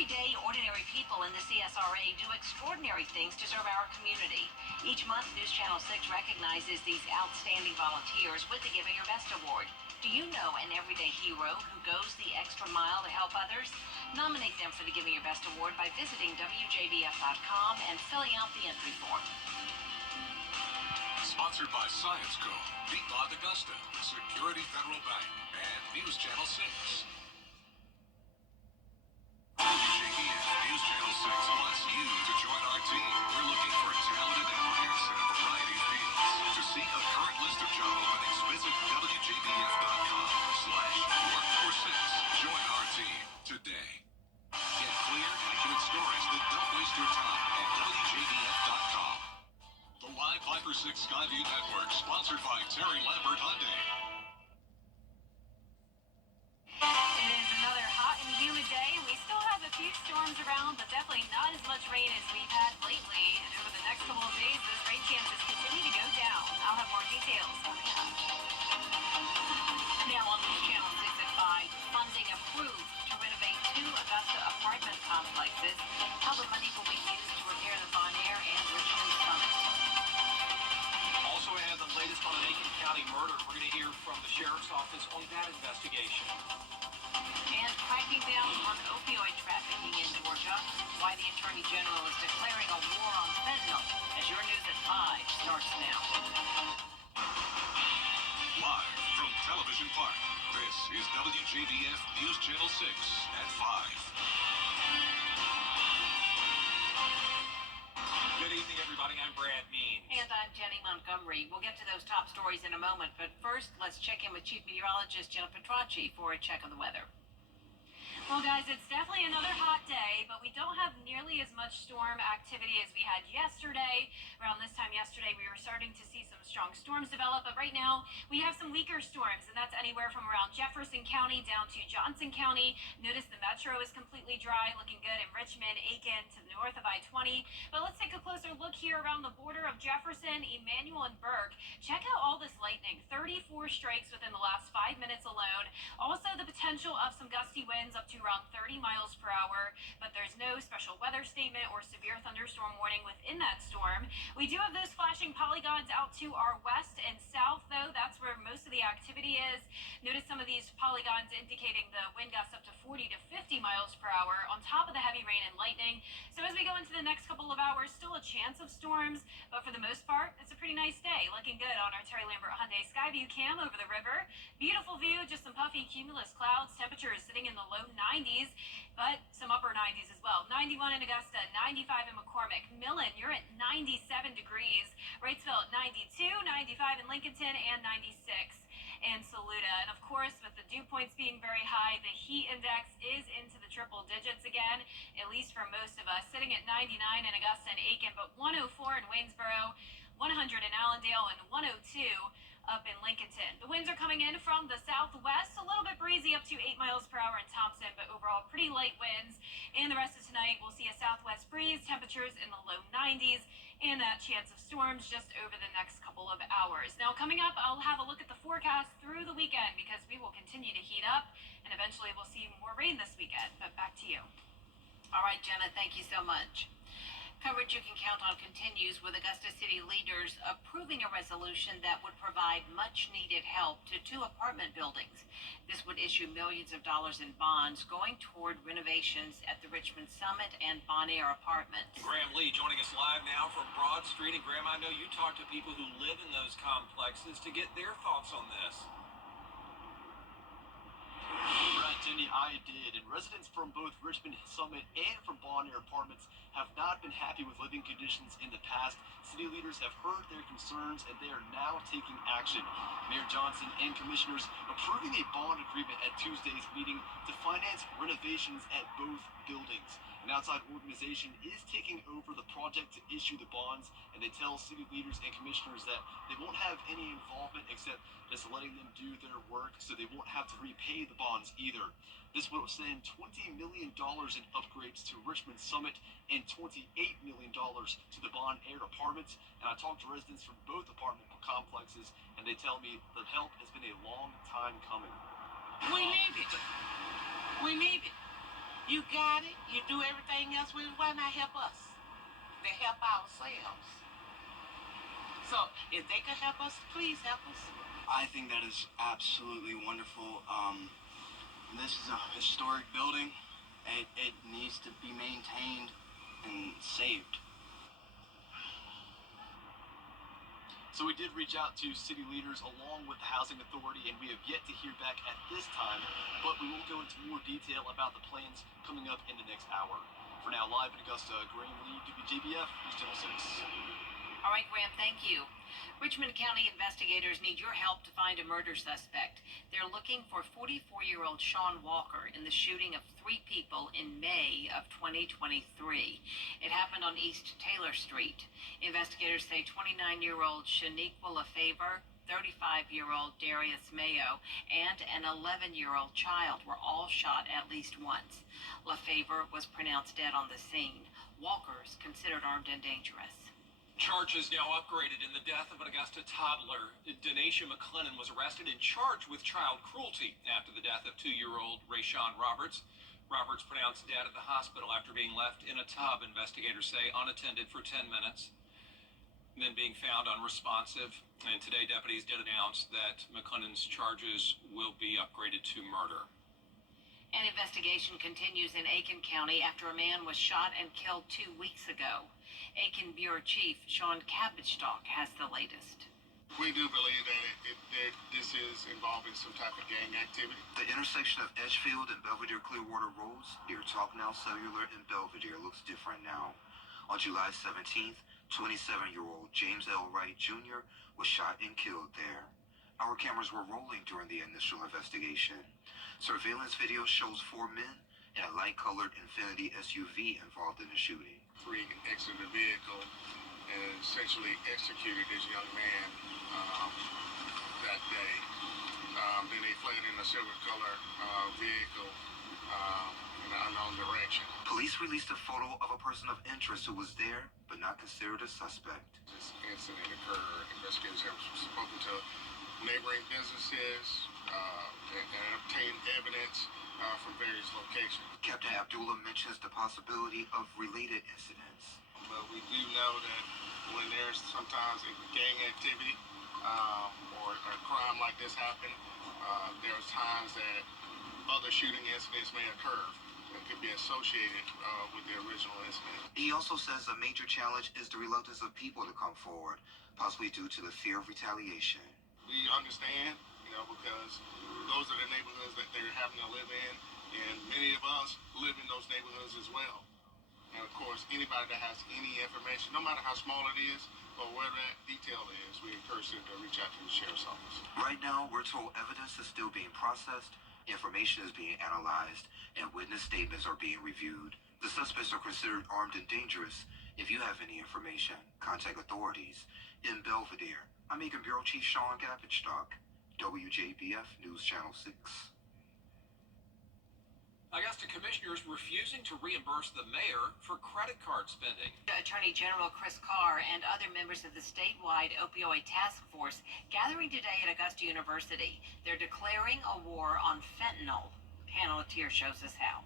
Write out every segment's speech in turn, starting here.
Everyday, ordinary people in the CSRA do extraordinary things to serve our community. Each month, News Channel 6 recognizes these outstanding volunteers with the Giving Your Best Award. Do you know an everyday hero who goes the extra mile to help others? Nominate them for the Giving Your Best Award by visiting WJBF.com and filling out the entry form. Sponsored by Science Co., Piedmont Augusta, Security Federal Bank, and News Channel 6. WJBF News Channel 6 wants you to join our team. We're looking for talented applicants in a variety of fields. To see a current list of job openings, visit WJBF.com/workforce6. Join our team today. Get clear, accurate stories that don't waste your time at WJBF.com. The Live Viper 6 Skyview Network, sponsored by Terry Lambert Hyundai. It is another hot and humid day. We still have a few storms around, but definitely not as much rain as we've had lately. And over the next couple of days, those rain chances continue to go down. I'll have more details coming up. Now on News Channel 6 at 5, funding approved to renovate 2 Augusta apartment complexes. How the money will be used to repair the Bon Air and Richmond Summit. Also ahead, the latest on an Aiken County murder. We're going to hear from the Sheriff's Office on that investigation. And cracking down on opioid trafficking in Georgia. Why the Attorney General is declaring a war on fentanyl. As your news at 5 starts now. Live from Television Park, this is WJBF News Channel 6 at 5. Good evening, everybody. I'm Brad Means. And I'm Jenny Montgomery. We'll get to those top stories in a moment, but first, let's check in with Chief Meteorologist Jenna Petracci for a check on the weather. Well, guys, it's definitely another hot day, but we don't have nearly as much storm activity as we had yesterday. Around this time yesterday, we were starting to see some strong storms develop, but right now we have some weaker storms, and that's anywhere from around Jefferson County down to Johnson County. Notice the metro is completely dry, looking good in Richmond, Aiken, to the north of I-20. But let's take a closer look here around the border of Jefferson, Emmanuel, and Burke. Check out all this lightning, 34 strikes within the last 5 minutes alone. Also, the potential of some gusty winds up to around 30 miles per hour, but there's no special weather statement or severe thunderstorm warning within that storm. We do have those flashing polygons out to our west and south, though. That's where most of the activity is. Notice some of these polygons indicating the wind gusts up to 40 to 50 miles per hour on top of the heavy rain and lightning. So as we go into the next couple of hours, still a chance of storms, but for the most part, it's a pretty nice day. Looking good on our Terry Lambert Hyundai Skyview cam over the river. Beautiful view, just some puffy cumulus clouds. Temperature is sitting in the low 90s, but some upper 90s as well. 91 in Augusta, 95 in McCormick. Millen, you're at 97 degrees. Wrightsville at 92, 95 in Lincolnton, and 96 in Saluda. And of course, with the dew points being very high, the heat index is into the triple digits again, at least for most of us, sitting at 99 in Augusta and Aiken, but 104 in Waynesboro, 100 in Allendale, and 102 up in Lincolnton. The winds are coming in from the southwest, a little bit breezy up to 8 miles per hour in Thompson, but overall pretty light winds. And the rest of tonight, we'll see a southwest breeze, temperatures in the low 90s, and that chance of storms just over the next couple of hours. Now, coming up, I'll have a look at the forecast through the weekend because we will continue to heat up, and eventually we'll see more rain this weekend. But back to you. All right, Jenna, thank you so much. Coverage you can count on continues with Augusta City leaders approving a resolution that would provide much-needed help to 2 apartment buildings. This would issue millions of dollars in bonds going toward renovations at the Richmond Summit and Bon Air apartments. Graham Lee joining us live now from Broad Street. And Graham, I know you talk to people who live in those complexes to get their thoughts on this. Right, Jenny, I did. And residents from both Richmond Summit and from Bon Air Apartments have not been happy with living conditions in the past. City leaders have heard their concerns and they are now taking action. Mayor Johnson and commissioners approving a bond agreement at Tuesday's meeting to finance renovations at both buildings. An outside organization is taking over the project to issue the bonds, and they tell city leaders and commissioners that they won't have any involvement except just letting them do their work, so they won't have to repay the bonds either. This will send $20 million in upgrades to Richmond Summit and $28 million to the Bon Air apartments. And I talked to residents from both apartment complexes, and they tell me the help has been a long time coming. We need it. We need it. You got it. You do everything else. Why not help us? To help ourselves. So if they could help us, please help us. I think that is absolutely wonderful. This is a historic building. It needs to be maintained and saved. So we did reach out to city leaders along with the Housing Authority, and we have yet to hear back at this time, but we will go into more detail about the plans coming up in the next hour. For now, live in Augusta, Graham Lee, WJBF, News Channel 6. All right, Graham, thank you. Richmond County investigators need your help to find a murder suspect. They're looking for 44-year-old Sean Walker in the shooting of 3 people in May of 2023. It happened on East Taylor Street. Investigators say 29-year-old Shaniqua LaFavor, 35-year-old Darius Mayo, and an 11-year-old child were all shot at least once. LaFavor was pronounced dead on the scene. Walker's considered armed and dangerous. Charges now upgraded in the death of an Augusta toddler. Denacia McClennan was arrested and charged with child cruelty after the death of 2-year-old Rayshawn Roberts. Roberts pronounced dead at the hospital after being left in a tub, investigators say, unattended for 10 minutes, then being found unresponsive. And today, deputies did announce that McClennan's charges will be upgraded to murder. An investigation continues in Aiken County after a man was shot and killed 2 weeks ago. Aiken Bureau Chief Sean Kapitstock has the latest. We do believe that this is involving some type of gang activity. The intersection of Edgefield and Belvedere Clearwater Roads near Talknow Cellular and Belvedere looks different now. On July 17th, 27-year-old James L. Wright Jr. was shot and killed there. Our cameras were rolling during the initial investigation. Surveillance video shows 4 men in a light-colored Infiniti SUV involved in the shooting. 3 exited the vehicle and essentially executed this young man that day. Then they fled in a silver-colored vehicle in an unknown direction. Police released a photo of a person of interest who was there, but not considered a suspect. This incident occurred. Investigators have spoken to neighboring businesses and obtained evidence from various locations. Captain Abdullah mentions the possibility of related incidents. But we do know that when there's sometimes a gang activity or a crime like this happen, there's times that other shooting incidents may occur that could be associated with the original incident. He also says a major challenge is the reluctance of people to come forward, possibly due to the fear of retaliation. We understand, because those are the neighborhoods that they're having to live in, and many of us live in those neighborhoods as well. And of course, anybody that has any information, no matter how small it is or where that detail is, we encourage them to reach out to the sheriff's office. Right now, we're told evidence is still being processed, information is being analyzed, and witness statements are being reviewed. The suspects are considered armed and dangerous. If you have any information, contact authorities. In Belvedere, I'm Aiken Bureau Chief Sean Kapitstock, WJBF News Channel 6. Augusta commissioners refusing to reimburse the mayor for credit card spending. Attorney General Chris Carr and other members of the statewide opioid task force gathering today at Augusta University. They're declaring a war on fentanyl. Hannah Latier shows us how.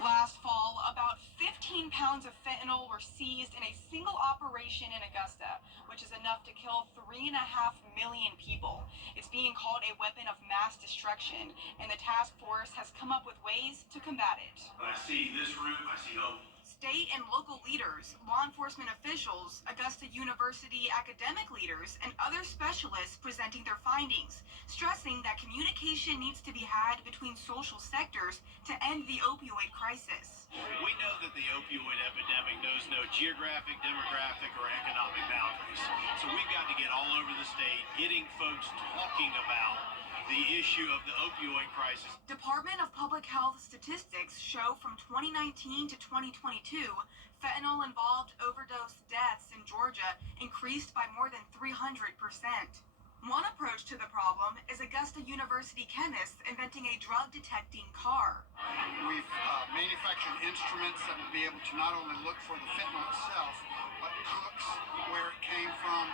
Last fall, about 15 pounds of fentanyl were seized in a single operation in Augusta, which is enough to kill 3.5 million people. It's being called a weapon of mass destruction, and the task force has come up with ways to combat it. When I see this room, I see hope. State and local leaders, law enforcement officials, Augusta University academic leaders, and other specialists presenting their findings, stressing that communication needs to be had between social sectors to end the opioid crisis. We know that the opioid epidemic knows no geographic, demographic, or economic boundaries. So we've got to get all over the state, getting folks talking about the issue of the opioid crisis. Department of Public Health statistics show from 2019 to 2022, fentanyl-involved overdose deaths in Georgia increased by more than 300%. One approach to the problem is Augusta University chemists inventing a drug-detecting car. We've manufactured instruments that will be able to not only look for the fentanyl itself, but where it came from,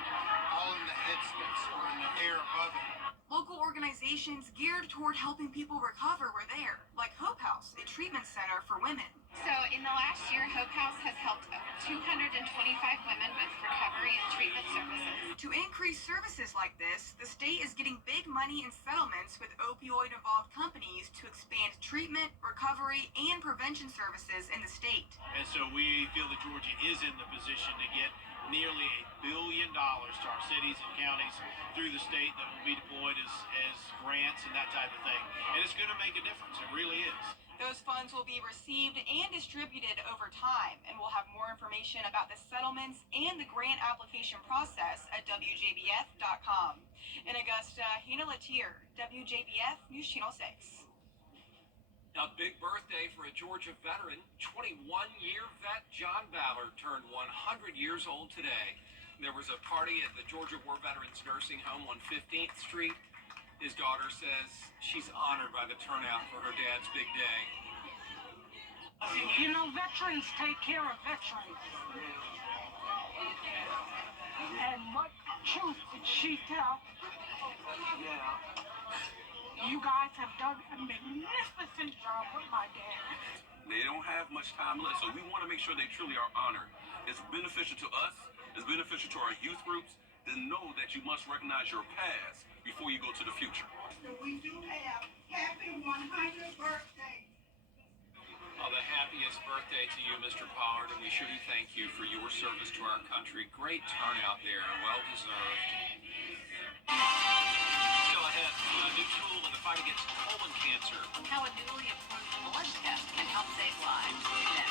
all in the headspace or in the air above it. Local organizations geared toward helping people recover were there, like Hope House, a treatment center for women. So in the last year, Hope House has helped over 225 women with recovery and treatment services. To increase services like this, the state is getting big money in settlements with opioid-involved companies to expand treatment, recovery, and prevention services in the state. And so we feel that Georgia is in the position to get nearly $1 billion to our cities and counties through the state that will be deployed as grants and that type of thing. And it's going to make a difference. It really is. Those funds will be received and distributed over time, and we'll have more information about the settlements and the grant application process at WJBF.com. In Augusta, Hina Latier, WJBF News Channel 6. A big birthday for a Georgia veteran. 21-year vet John Ballard turned 100 years old today. There was a party at the Georgia War Veterans Nursing Home on 15th Street. His daughter says she's honored by the turnout for her dad's big day. You know, veterans take care of veterans. And what truth did she tell? Yeah. You guys have done a magnificent job with my dad. They don't have much time left, so we want to make sure they truly are honored. It's beneficial to us, it's beneficial to our youth groups to know that you must recognize your past before you go to the future. We do have happy 100th birthday. Oh, the happiest birthday to you, Mr. Pollard, and we sure do thank you for your service to our country. Great turnout there, and well deserved. Still ahead, a new tool in the fight against colon cancer. How a newly approved blood test can help save lives. Next.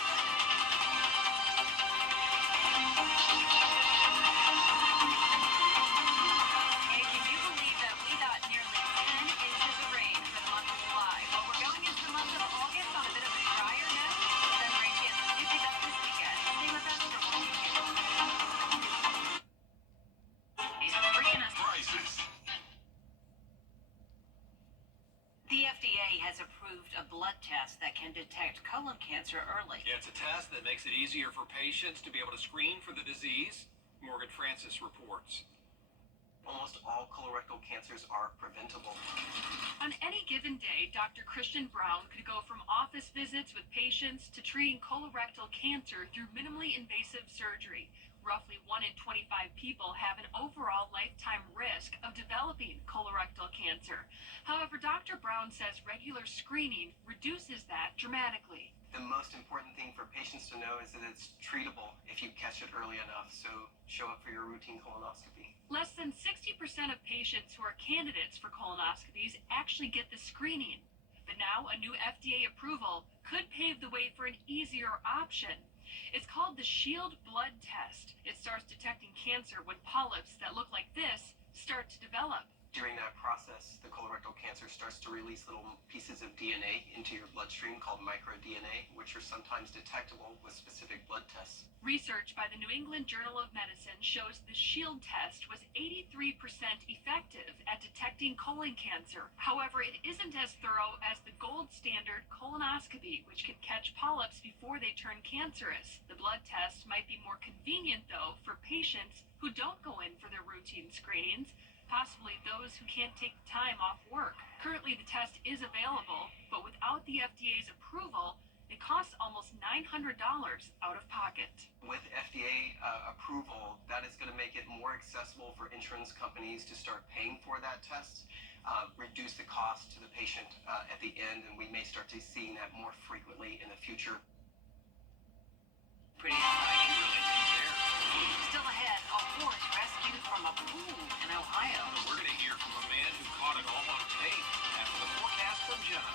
And can you believe that we got nearly 10 inches of rain for the month of July? Well, we're going into the month of August on a bit of a drier note. Then rain gets picking up this weekend. Stay with us for more details. He's freaking us. Prices. The FDA has approved a blood test that can detect colon cancer early. Yeah, it's a test that makes it easier for patients to be able to screen for the disease. Morgan Francis reports. Almost all colorectal cancers are preventable. On any given day, Dr. Christian Brown could go from office visits with patients to treating colorectal cancer through minimally invasive surgery. Roughly 1 in 25 people have an overall lifetime risk of developing colorectal cancer. However, Dr. Brown says regular screening reduces that dramatically. The most important thing for patients to know is that it's treatable if you catch it early enough, so show up for your routine colonoscopy. Less than 60% of patients who are candidates for colonoscopies actually get the screening. But now a new FDA approval could pave the way for an easier option. It's called the Shield blood test. It starts detecting cancer when polyps that look like this start to develop. During that process, the colorectal cancer starts to release little pieces of DNA into your bloodstream called microDNA, which are sometimes detectable with specific blood tests. Research by the New England Journal of Medicine shows the Shield test was 83% effective at detecting colon cancer. However, it isn't as thorough as the gold standard colonoscopy, which can catch polyps before they turn cancerous. The blood test might be more convenient, though, for patients who don't go in for their routine screenings, possibly those who can't take time off work. Currently, the test is available, but without the FDA's approval, it costs almost $900 out of pocket. With FDA approval, that is going to make it more accessible for insurance companies to start paying for that test, reduce the cost to the patient at the end, and we may start to seeing that more frequently in the future. Pretty exciting, really. Still ahead, a horse rescued from a pool in Ohio. We're going to hear from a man who caught it all on tape after the forecast from Jenna.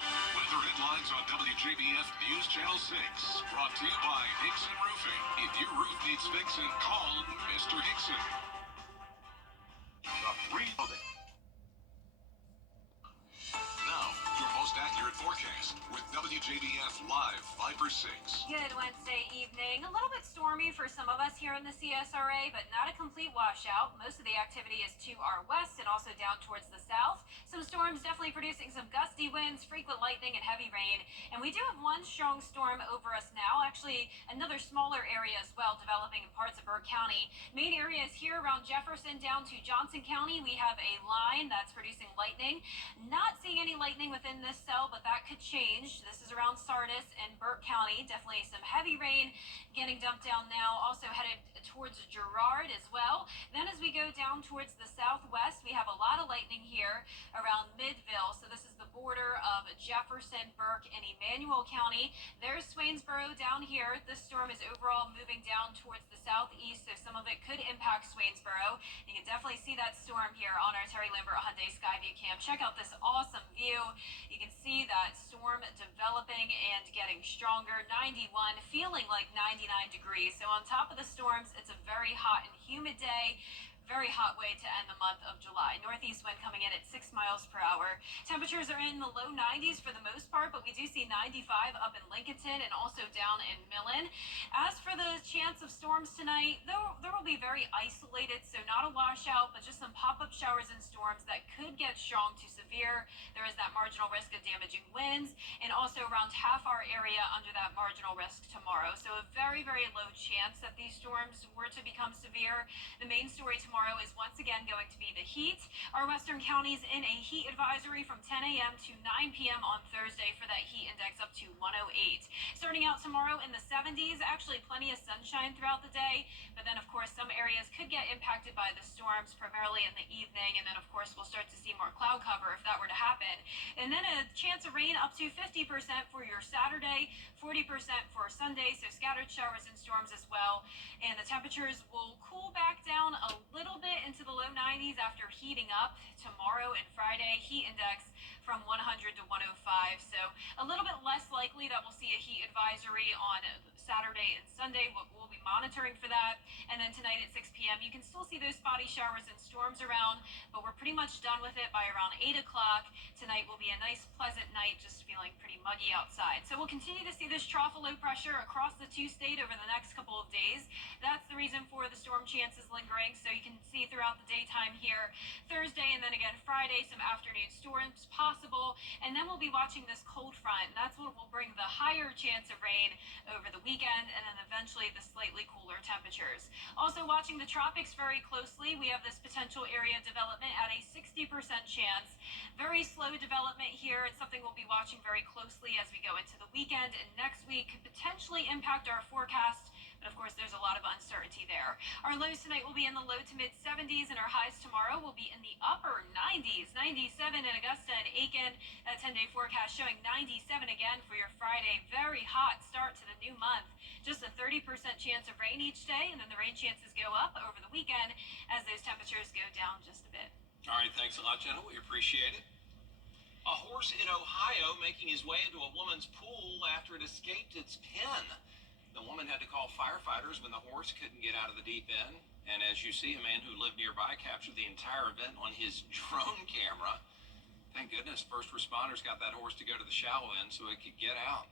Weather headlines on WJBF News Channel 6. Brought to you by Hickson Roofing. If your roof needs fixing, call Mr. Hickson. Reloading. Now, your most accurate weather and forecast with WJBF Live 5/6. Good Wednesday evening. A little bit stormy for some of us here in the CSRA, but not a complete washout. Most of the activity is to our west and also down towards the south. Some storms definitely producing some gusty winds, frequent lightning, and heavy rain. And we do have one strong storm over us now. Actually, another smaller area as well developing in parts of Burke County. Main areas here around Jefferson down to Johnson County. We have a line that's producing lightning. Not seeing any lightning within this cell, but that could change. This is around Sardis and Burke County. Definitely some heavy rain getting dumped down now. Also headed towards Girard as well. Then as we go down towards the southwest, we have a lot of lightning here around Midville. So this is the border of Jefferson, Burke, and Emmanuel County. There's Swainsboro down here. This storm is overall moving down towards the southeast, so some of it could impact Swainsboro. You can definitely see that storm here on our Terry Lambert Hyundai Skyview cam. Check out this awesome view. You can see that storm developing and getting stronger. 91, feeling like 99 degrees. So on top of the storms, it's a very hot and humid day. Very hot way to end the month of July. Northeast wind coming in at 6 miles per hour. Temperatures are in the low 90s for the most part, but we do see 95 up in Lincolnton and also down in Millen. As for the chance of storms tonight, there will be very isolated, so not a washout, but just some pop-up showers and storms that could get strong to severe. There is that marginal risk of damaging winds, and also around half our area under that marginal risk tomorrow. So a very, very low chance that these storms were to become severe. The main story tomorrow is once again going to be the heat. Our western counties in a heat advisory from 10 a.m. to 9 p.m. on Thursday for that heat index up to 108. Starting out tomorrow in the 70s, actually plenty of sunshine throughout the day, but then of course some areas could get impacted by the storms primarily in the evening, and then of course we'll start to see more cloud cover if that were to happen. And then a chance of rain up to 50% for your Saturday, 40% for Sunday, so scattered showers and storms as well. And the temperatures will cool back down a little bit into the low 90s after heating up tomorrow and Friday. Heat index from 100 to 105, so a little bit less likely that we'll see a heat advisory on Saturday and Sunday. We'll be monitoring for that. And then tonight at 6 p.m. you can still see those spotty showers and storms around, but we're pretty much done with it by around 8 o'clock. Tonight will be a nice pleasant night, just feeling pretty muggy outside. So we'll continue to see this trough of low pressure across the two-state over the next couple of days. That's the reason for the storm chances lingering, so you can see throughout the daytime here Thursday and then again Friday some afternoon storms possible, and then we'll be watching this cold front, and that's what will bring the higher chance of rain over the weekend, and then eventually the slightly cooler temperatures. Also watching the tropics very closely, we have this potential area development at a 60% chance. Very slow development here. It's something we'll be watching very closely as we go into the weekend, and next week could potentially impact our forecast. But of course, there's a lot of uncertainty there. Our lows tonight will be in the low to mid 70s, and our highs tomorrow will be in the upper 90s. 97 in Augusta and Aiken. That 10-day forecast showing 97 again for your Friday. Very hot start to the new month. Just a 30% chance of rain each day, and then the rain chances go up over the weekend as those temperatures go down just a bit. All right, thanks a lot, Jenna. We appreciate it. A horse in Ohio making his way into a woman's pool after it escaped its pen. The woman had to call firefighters when the horse couldn't get out of the deep end. And as you see, a man who lived nearby captured the entire event on his drone camera. Thank goodness first responders got that horse to go to the shallow end so it could get out.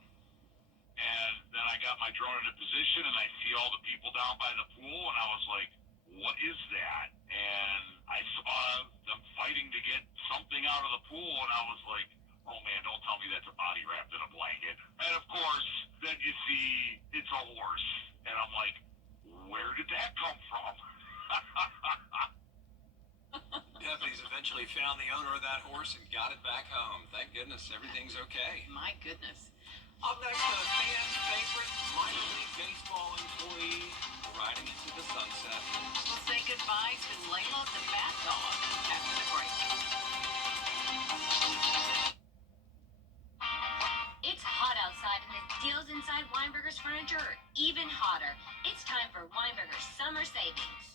And then I got my drone in a position and I see all the people down by the pool and I was like, what is that? And I saw them fighting to get something out of the pool and I was like, oh man, don't tell me that's a body wrapped in a blanket. And of course, then you see it's a horse. And I'm like, where did that come from? Deputies eventually found the owner of that horse and got it back home. Thank goodness everything's okay. My goodness. Up next, a fan favorite minor league baseball employee riding into the sunset. We'll say goodbye to Layla the Bat Dog after the break. It's hot outside and the deals inside Weinberger's Furniture are even hotter. It's time for Weinberger's Summer Savings.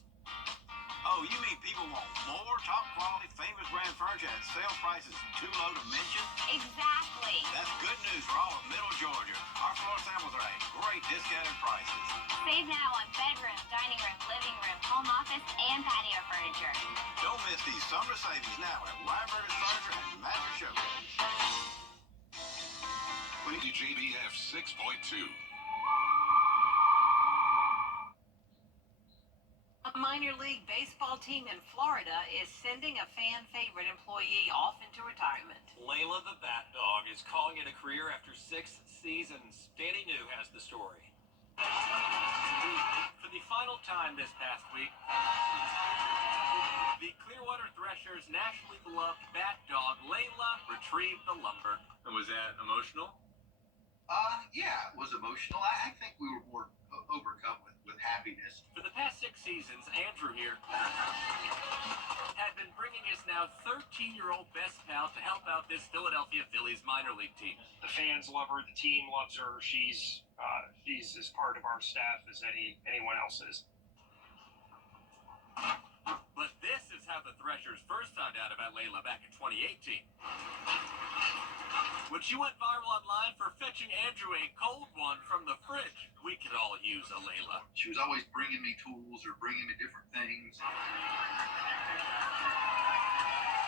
Oh, you mean people want more top quality, famous brand furniture at sale prices too low to mention? Exactly. That's good news for all of Middle Georgia. Our floor samples are at great discounted prices. Save now on bedroom, dining room, living room, home office, and patio furniture. Don't miss these summer savings now at Weinberger's Furniture and Mattress Showcase. WJBF 6.2. A minor league baseball team in Florida is sending a fan favorite employee off into retirement. Layla the Bat Dog is calling it a career after 6 seasons. Danny New has the story. For the final time this past week, the Clearwater Threshers' nationally beloved bat dog, Layla, retrieved the lumber. And was that emotional? Yeah, it was emotional. I think we were more overcome with happiness. For the past 6 seasons, Andrew here had been bringing his now 13-year-old best pal to help out this Philadelphia Phillies minor league team. The fans love her. The team loves her. She's as part of our staff as anyone else is. But this is how the Threshers first found out about Layla back in 2018. When she went viral online for fetching Andrew a cold one from the fridge. We could all use a Layla. She was always bringing me tools or bringing me different things.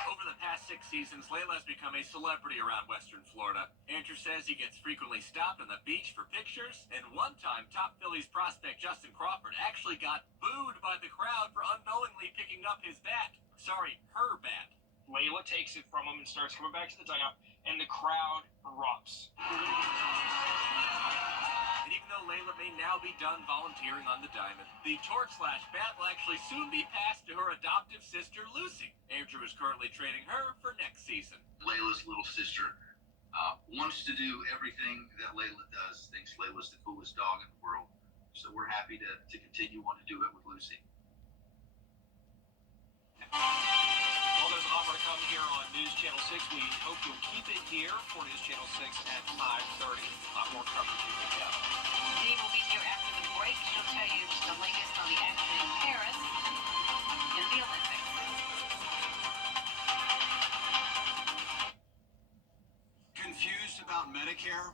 Over the past 6 seasons, Layla has become a celebrity around Western Florida. Andrew says he gets frequently stopped on the beach for pictures, and one time, top Phillies prospect Justin Crawford actually got booed by the crowd for unknowingly picking up his bat. Sorry, her bat. Layla takes it from him and starts coming back to the dugout, and the crowd erupts. And even though Layla may now be done volunteering on the diamond, the torch/bat will actually soon be passed to her adoptive sister, Lucy. Andrew is currently training her for next season. Layla's little sister wants to do everything that Layla does, thinks Layla's the coolest dog in the world. So we're happy to continue on to do it with Lucy. Well, there's an offer to come here on News Channel 6. We hope you'll keep it here for News Channel 6 at 5:30. A lot more coverage you can get. Dee will be here after the break. She'll tell you the latest on the action in Paris in the Olympics. Confused about Medicare?